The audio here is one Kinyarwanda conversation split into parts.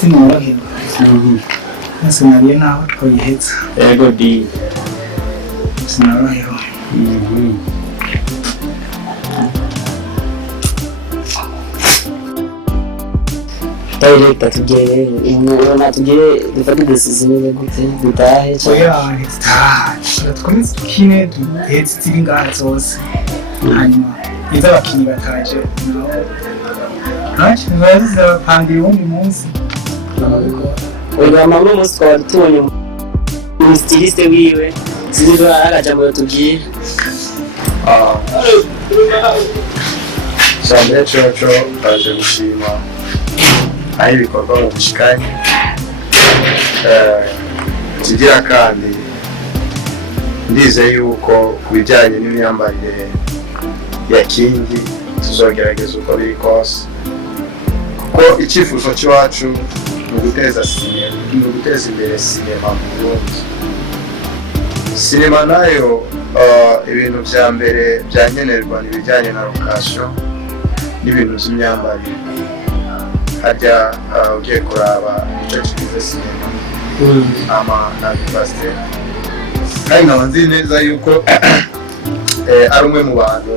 sinoroherwa. Sinariye naho twihetse. Ego di. Sinoroherwa. Director tugere umuntu tugere dufate decision gute dutahe oya twakomeze tukine duhetse ziri ngaha zose hanyuma iza abakinyi bataje nacho nzaza pangira undi munsi oya mama munsi twari tubonye styliste wiwe zirizo aragajambo tugiye Samye chocho aje gushima aho ibikorwa mu bushikanye kigira kandi ndize yuko ku bijyanye n'imyambarire ya Kingi tuzogerageza uko biri kose kuko icyifuzo cy'iwacu ni uguteza imbere sinema mu Burundi. Sinema nayo ibintu bya mbere byankenerwa ni ibijyanye na location n'ibintu by'imyambarire. Hajya ugiye kuraba icyo kigize sinema na university kandi nkaba nzi neza yuko ari umwe mu bantu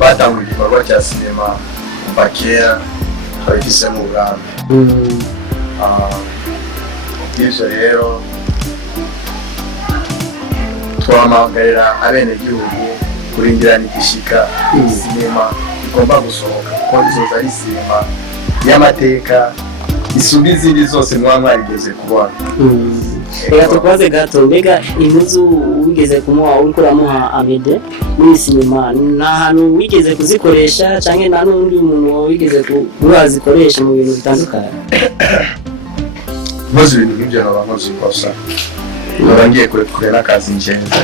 batangura igikorwa cya sinema kuva kera babifise mu Rwanda. Ibyo rero twahamagarira abenegihugu kurindirana igishika sinema igomba gusohoka kuko izoza ari sinema y'amateka isumba izindi zose mwarigeze kubona. Reka tukubaze gato, mbega impuzu wigeze kumuha uriko uramuha Amede muri sinema nta hantu wigeze kuzikoresha canke nta n'undi muntu wigeze kuzikoresha mu bintu bitandukanye? Nkoze ibintu nk'ibyo naba nkoze ikosa naba ngiye kure n'akazi ngenze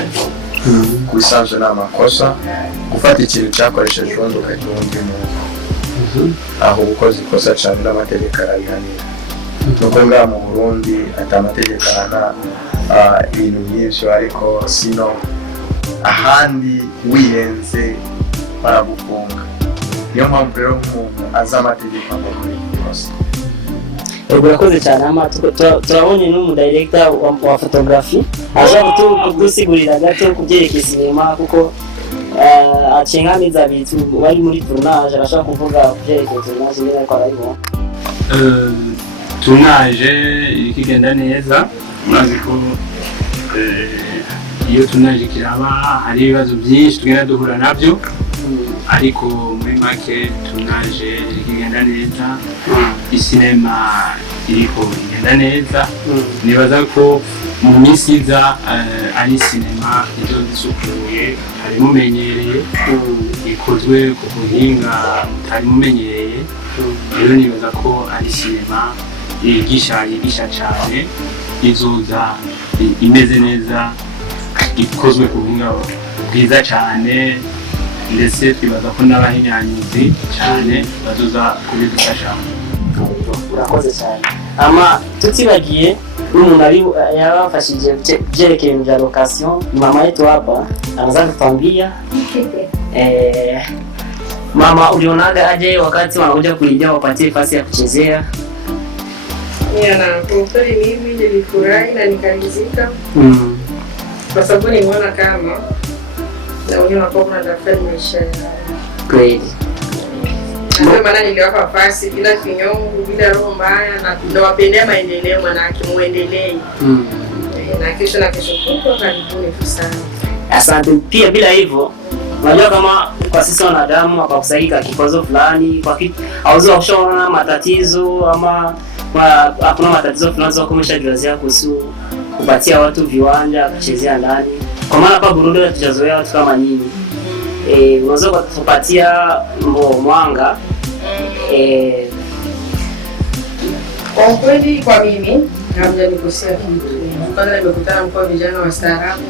kubisanzwe n'amakosa gufata ikintu cyakoresheje ubundi ukagira undi muntu aho ukoze ikosa cyane n'amategeko arabihanira nuko ngaha mu Burundi ata amategeko ahana ibintu nk'ibyo ariko sino ahandi wihenze baragufunga. Niyo mpamvu rero nk'umuntu azi amategeko agomba ikosa. Urakoze cyane turabonye n'umudirector wa photography aje kudusigurira gato kubyerekeye sinema kuko acenganiza bitu bari muri tournage arashaka kuvuga kubyerekeye tournage niba ariko arayibona. Tournage ikigenda neza murazi ko iyo tournage kiraba hari ibibazo byinshi tugenda duhura nabyo ariko muri make tournage ikigenda neza isinema iriko igenda neza nibaza ko mu minsi iza ari sinema izo zisukuye hari mumenyereye ikozwe ku buhinga mutari mumenyereye rero nibaza ko ari sinema yigisha cyane izoza imeze neza ikozwe ku buhinga bwiza cyane ndetse twibaza ko n'abahinyanyuzi cyane bazoza kubidufashamo. Urakoze cyane ama tutibagiye n'umuntu yabafashije byerekeye bya location mama yetu hapa anaanza kutuambia mama ulionaga aje wakati wanakuja kuingia wapatie nafasi ya kuchezea? Na kwa kweli mimi nilifurahi na nikaridhika kwa sababu nimeona kama na wengine wako na daftari maisha kweli. Ndio maana niliwapa nafasi bila kinyongo, bila roho mbaya na nawapendea maendeleo manake muendelee. Na kesho kutwa karibuni sana. Asante. Pia bila hivyo unajua kama kwa sisi wanadamu akakusaidia kikwazo fulani kwa kitu auzo ushaona matatizo ama hakuna matatizo fulani za kumeshajiwazia kuhusu kupatia watu viwanja kuchezea ndani. Kwa maana hapa Burundi hatujazoea watu kama nyinyi. Unaweza kutupatia mwanga kwa kweli kwa mimi hamja nikosea kitu. Kwanza nimekutana mkoa vijana wa staarabu.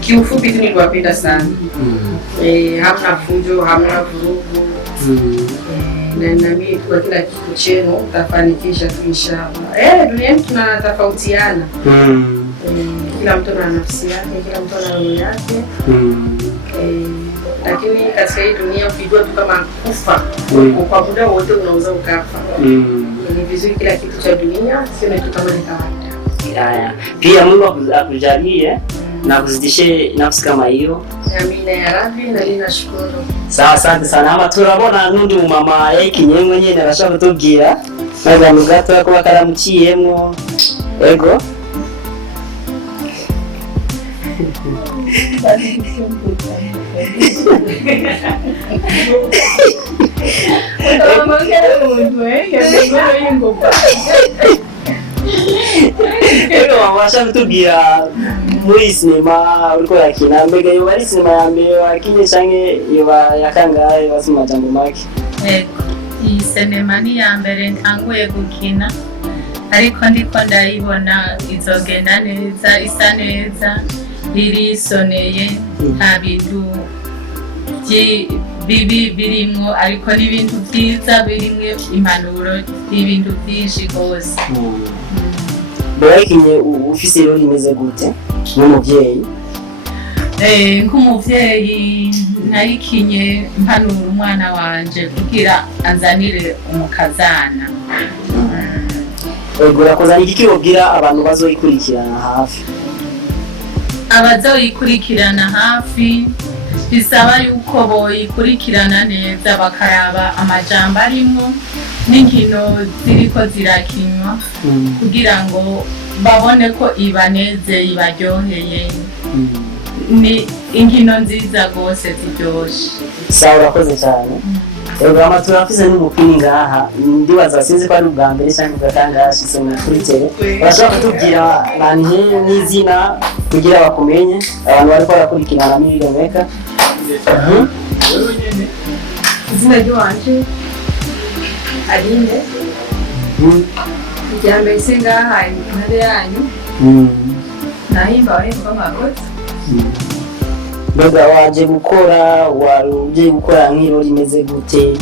Kiufupi tu niliwapenda sana. Hamna fujo, hamna vurugu. Na mimi kwa kila kitu chenu tafanikisha tu inshallah. Duniani tunatofautiana. Kila mtu ana nafsi yake, kila mtu ana roho yake. lakini katika hii dunia ukijua tu kama kufa kwa muda wote unaweza ukafa. Ni vizuri kila kitu cha dunia sio tu kama ni kawaida. Haya, pia Mungu akujalie na kuzidishe nafsi kama hiyo. Amina ya Rabbi, na ninashukuru. Sawa, asante sana. Ama turabona nundi mumama yakinyenwe nyene arashaka kutubwira naga gato ko bakaramuciyemo ego ego washaka kutubwira muri sinema uriko yakina mbega yo bari sinema ya mbere wakinye canke yoba yakangaye basuma jambo make. Iyi sinema ni ya mbere ntanguye gukina ariko ndiko ndayibona izogenda neza, isa neza, irisoneye, nta bintu bibi birimwo ariko n'ibintu byiza birimwe, impanuro ibintu byinshi rwose. Bakinye ufise rero imeze gute n'umuvyeyi? Nk'umuvyeyi nayikinye mpanura umwana wanje kugira anzanire umukazana. Ego urakoze iki wobwira abantu bazoyikurikirana hafi? Abazoyikurikirana hafi bisaba yuko boyikurikirana neza bakaraba amajambo arimo n'inkino ziriko zirakinwa kugira ngo babone ko ibaneze ibaryoheye. Ni inkino nziza rwose ziryoshe. Sawa, urakoze cyane. Ego amatura afise n'umupini ngaha ndibaza sinzi ko ari ubwa mbere cyangwa ubwakanga ashitse mu kuritere. Urashaka kutubwira abantu n'izina kugira bakumenye abantu bariko barakurikirana Miliyoni Maker? Izina ryanje Aline. Ijambo isengaha intare yanyu. Nahimba wahimba amagoti. Mbega waje gukora waruje gukora nk'irori imeze gute?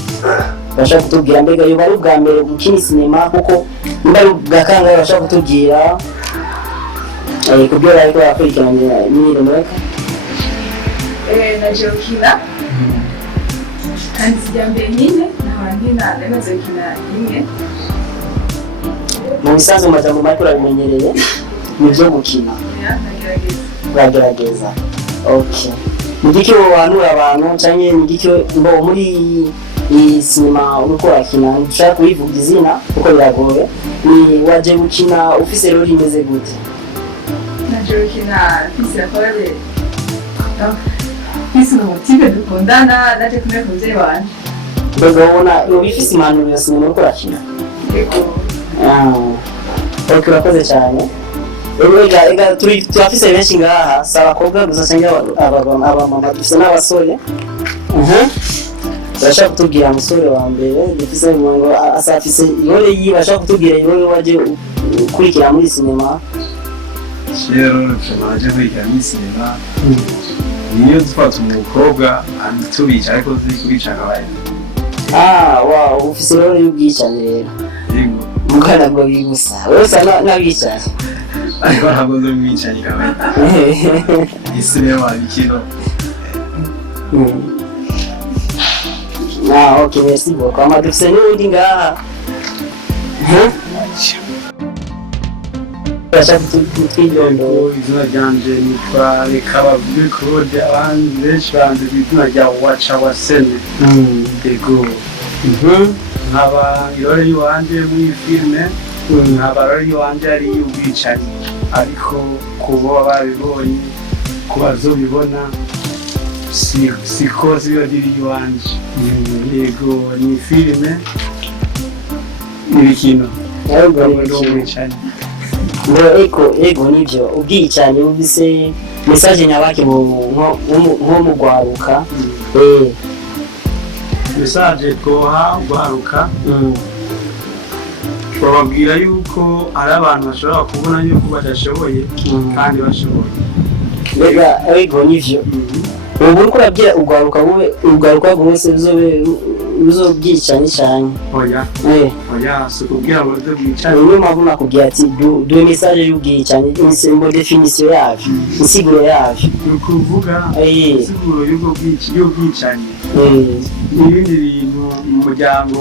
Bashaka kutubwira mbega yo bari ubwa mbere gukina sinema kuko mbari ubwakanga bashaka kutubwira kubyo bariko barakurikirana Miliyoni Maker. Naje gukina kandi sijambe nyine nkina namaze gukina rimwe. Mu bisanzwe amajambo make urabimenyereye nivyo gukina? Uragerageza. Okay. Nigiki wohanura abantu canke nigiki mbo muri iyi sinema uriko urakina nshaka kuyivuga izina kuko biragoye, ni waje gukina ufise rero imeze gute? Naje gukina fise akore fise umutima dukundana naje kumwe kumuvyeyi wanje. Mbega ubona yo ifise impanuro ya sinema uriko urakina? Yego. Okay, urakoze cyane. Ega turafise benshi ngaha, si abakobwa gusa cyangwa abamama, dufise n'abasore. Bashaka kutubwira umusore wa mbere dufise ngo asafise irore yiwe, bashaka kutubwira irore waje ukurikira muri sinema. Rero naje kwiga muri sinema niyo twatse umukobwa tubica ariko turi kubica kabaye. Wow, ufise irore y'ubwicanye rero. Yego. Mugana ngo bigusa. Wese n'abicanye. Ariko ntabwo nzo mwicaye kabaye. Isinema bikino. Okay, merci beaucoup. Ama dufise n'undi ngaha. Bashaka kutwidondora. Izina ryanje nitwa Rekabavuge Claude, abandi benshi banze izina rya Wacha Wasene. Yego. Nkaba irore yiwanje muri filime, nkaba irore yiwanje ari ubwicanyi, ariko kubo babibonye kubazobibona siko ziba diri yiwanje. Yego, ni filime n'ibikino. Yego, ubwicanyi. Ego nivyo ubwicanyi ubise message nyabaki nko mu gwaruka. Message twoha gwaruka bababwira yuko ari abantu bashobora kubona yuko badashoboye kandi bashoboye. Ego nivyo ubu uriko urabwira ugwaruka bwose uzobwicanyi cyane oya eh oya si ukubwira ngo uze bwicane niyo mpamvu nakubwira ati duhe message y'ubwicanyi insimbo definition yavyo insiguro yavyo ni ukuvuga eh insiguro y'ubwicanyi eh n'ibindi bintu mu muryango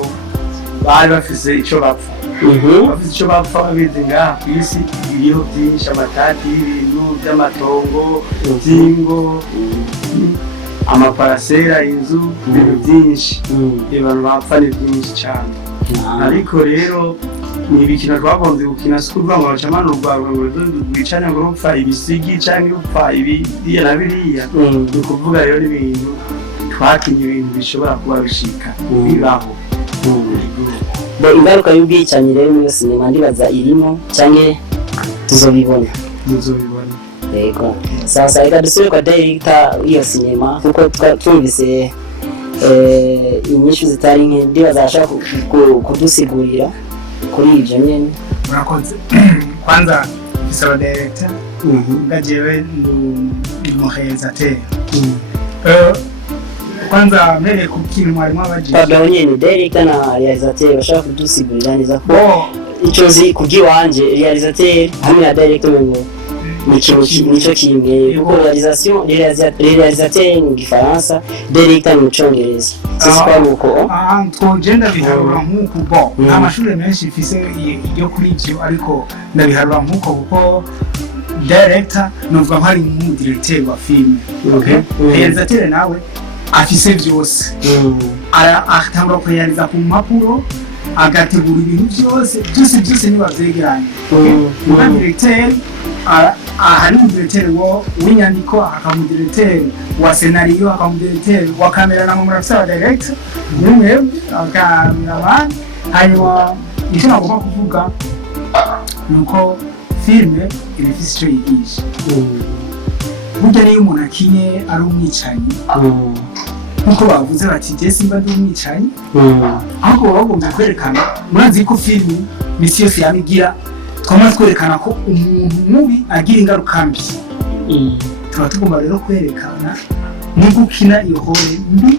bari bafise icyo bapfa bafise icyo bapfa babizi ngaha ku isi iriho byinshi amatati y'ibintu by'amatongo by'ingo amaparasera inzu ibintu byinshi abantu bapfa ni byinshi cyane ariko rero ni ibikino twakunze gukina si ukuvuga ngo bacamane urwawe ngo rwicane ngo rupfa ibisigi cyangwa rupfa ibiriya na biriya ni ukuvuga rero n'ibintu twakinye ibintu bishobora kuba bishika bibaho ingaruka y'ubwicanyi rero muri sinema ndibaza irimo cyane tuzobibona yego sasa reka dusubire kwa director iyo sinema kuko twumvise inyishu zitari nke ndibaza ashaka kudusigurira kuri ibyo nyene murakoze kwanza bisaba director ngajewe ni murealisateur kwanza mbere kukintu mwari mwabajije pablo nyene director na realisateur bashaka kudusigurira neza ko ico zi kugiwanje realisateur hamwe na director ngo nico kimwe kuko realisateur mu gifaransa director mu cyongereza sisi kwa nuko twogenda biharura nk'uko bo nta mashuri menshi mfise yo kuri ibyo ariko ndabiharura nk'uko kuko director novuga nko ari umudirecteur wa filime realisateur nawe afise byose atangura kurealiza ku mpapuro agategura ibintu byose niba vyegeranye umudirecteur hari umudirecteur w'inyandiko akamudirecteur wa scenario akamudirecteur wa kamera na murafisa wa director nimwe akameraman hanyuma icyo nagomba kuvuga nuko filime ibifise icyo yigisha burya niyo umuntu akinye ari umwicanyi nkuko bavuze bati je simba ndi umwicanyi ahubwo bagomba kwerekana murazi ko filime misi yose yamigira twama twerekana ko umuntu mubi agira ingaruka mbi tuba tugomba rero kwerekana no gukina iyo hole mbi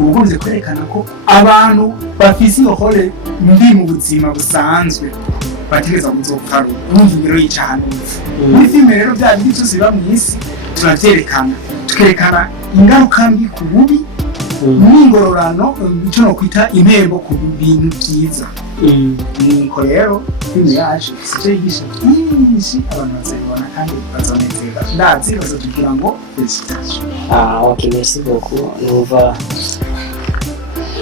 ubugomvye kwerekana ko abantu bafise iyo hole mbi mu buzima busanzwe bategereza kuzopfa urumva ingero y'icahano muri filime rero bya bindi byose biba mw'isi turavyerekana tukerekana ingaruka mbi ku bubi n'ingororano icyo no kwita intego ku bintu byiza niko rero filime yacu sije yigisha byinshi abantu bazibona kandi bazonezerwa ndazi bazotubwira ngo félicitations ok merci beaucoup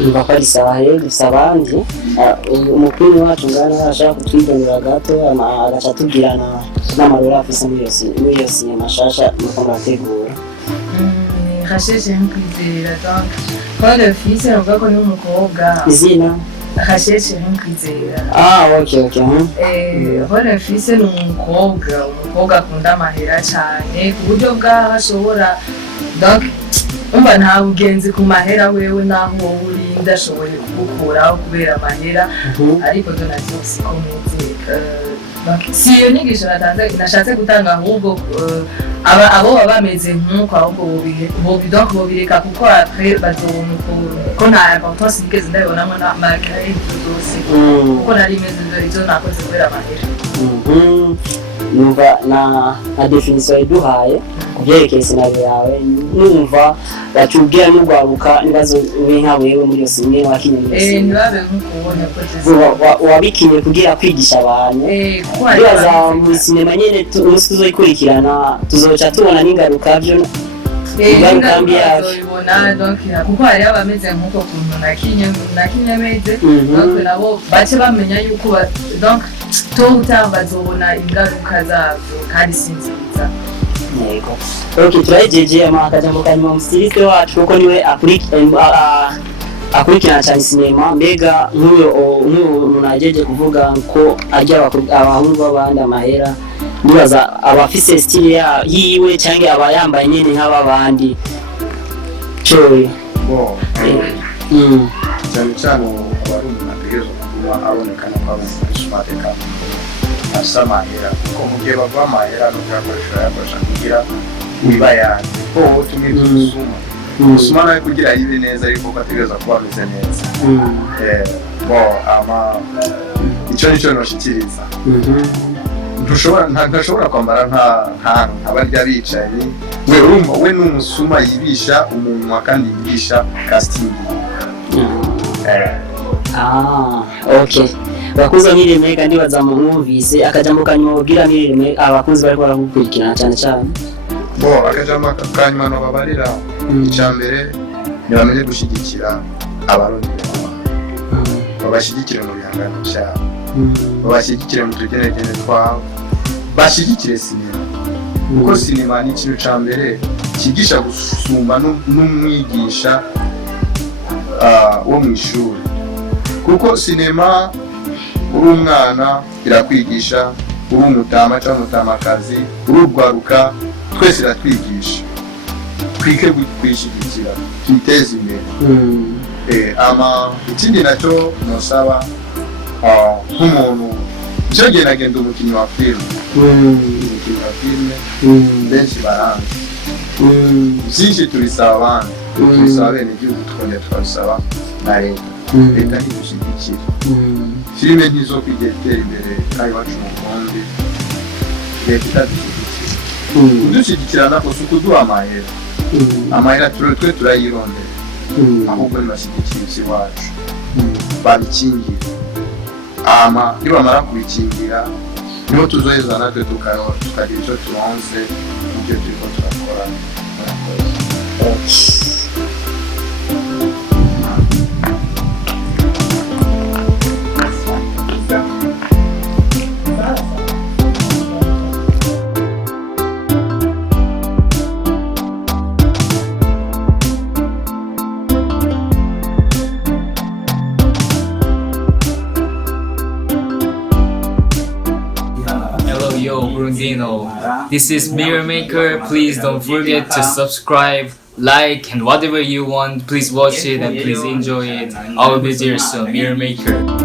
numva ko ari sawa rero gusa abandi umupira wacu ngana arashaka kutwidonera gato agaca atubwirana n'amarori afise muri iyo sinema nshasha nuko murategura Rachel Kwizera donc kwa le fils avuga ko ni umukobwa izina Rachel Kwizera ok le fils ni umukobwa akunda amahera cyane ku buryo bwaho ashobora donc umva nta bugenzi ku mahera wewe naho wowe uri ndashoboye kugukuraho kubera amahera ariko donatio sikomeze si iyo nyigisho nashatse gutanga ahubwo abo baba bameze nk'uko ahubwo bobireka kuko après bazobona ko nta importance nigeze ndabibonamo malgré byose kuko nari meze ibyo nakoze kubera amahera numva na definition iduhaye kubyerekeye scenario yawe numva batubwira n'ugwaruka nibazo nka wewe muri yose imwe wakinye nibabe nk'ukubona ko wabikinye kugira kwigisha abantu bibaza mu sinema nyene tuzoyikurikirana tuzoca tubona n'ingaruka byo ingaruka mbi yacu donc kuko hari abameze nk'uko kuntu nakinye meze donc nabo bace bamenya yuko donc tôt bazobona ingaruka zavyo kandi sinziza yego ok turajeje akajambo kanyuma musiriste wacu kuko niwe akurikirana cyane sinema mbega nk'uyu najeje kuvuga ko ajya abahungu b'abandi amahera ndibaza abafise style yiwe cyangwa aba yambaye nyene nk'ababandi cyoye cyane cyane abari umuntu ategerezwa kuba abonekana ko ari umuntu smart kandi asa amahera kuko mu gihe bava amahera no kuyakoresha kugira wiba yanjye ko tumwe tuzuma umusuma nawe kugira yibe neza ariko ko ategereza kuba ameze neza. Icyo nicyo noshikiriza. Ntashobora kwambara nk'abarya bicaye, we urumva we n'umusuma yibisha umunwa kandi yibisha casting. Okay. Bakuze mwirime kandi bazamumvise akajambo kanyuma ubwira mwirime abakunzi bari baragukurikirana cyane cyane. Akajambo kanyuma no babarira icyambere ntibamenye gushyigikira abarundi. Babashyigikire mu bihangano byabo. Babashyigikire mu tugenegene twabo. Bashyigikire sinema. Kuko sinema ni ikintu cyambere kigisha gusumba n'umwigisha wo mu ishuri. Kuko sinema uri umwana irakwigisha, uri umutama cyangwa umutamakazi, uri urwaruka, twese iratwigisha. Twike kwishyigikira, twiteze imbere. Ikindi nacyo nosaba nk'umuntu icyo agenda umukinnyi wa filime. Umukinnyi wa filime benshi baranzi. Byinshi tubisaba abandi, tubisaba bene igihugu, tukongera tukabisaba na leta. Leta ntidushyigikire. Filime ntizo kwigira itera imbere kandi iwacu mu Burundi. Leta itadushyigikira. Kudushyigikira nako si ukuduha amahera. Amahera twe turayirondera. Ahubwo nibashyigikira iwacu. Babikingira. Nibamara kubikingira niho tuzoheza natwe tukagira icyo turonse ibyo turiko turakora. Burundino. This is Mirror Maker. Please don't forget to subscribe, like, and whatever you want. Please watch it and please enjoy it. I will be there soon. Mirror Maker.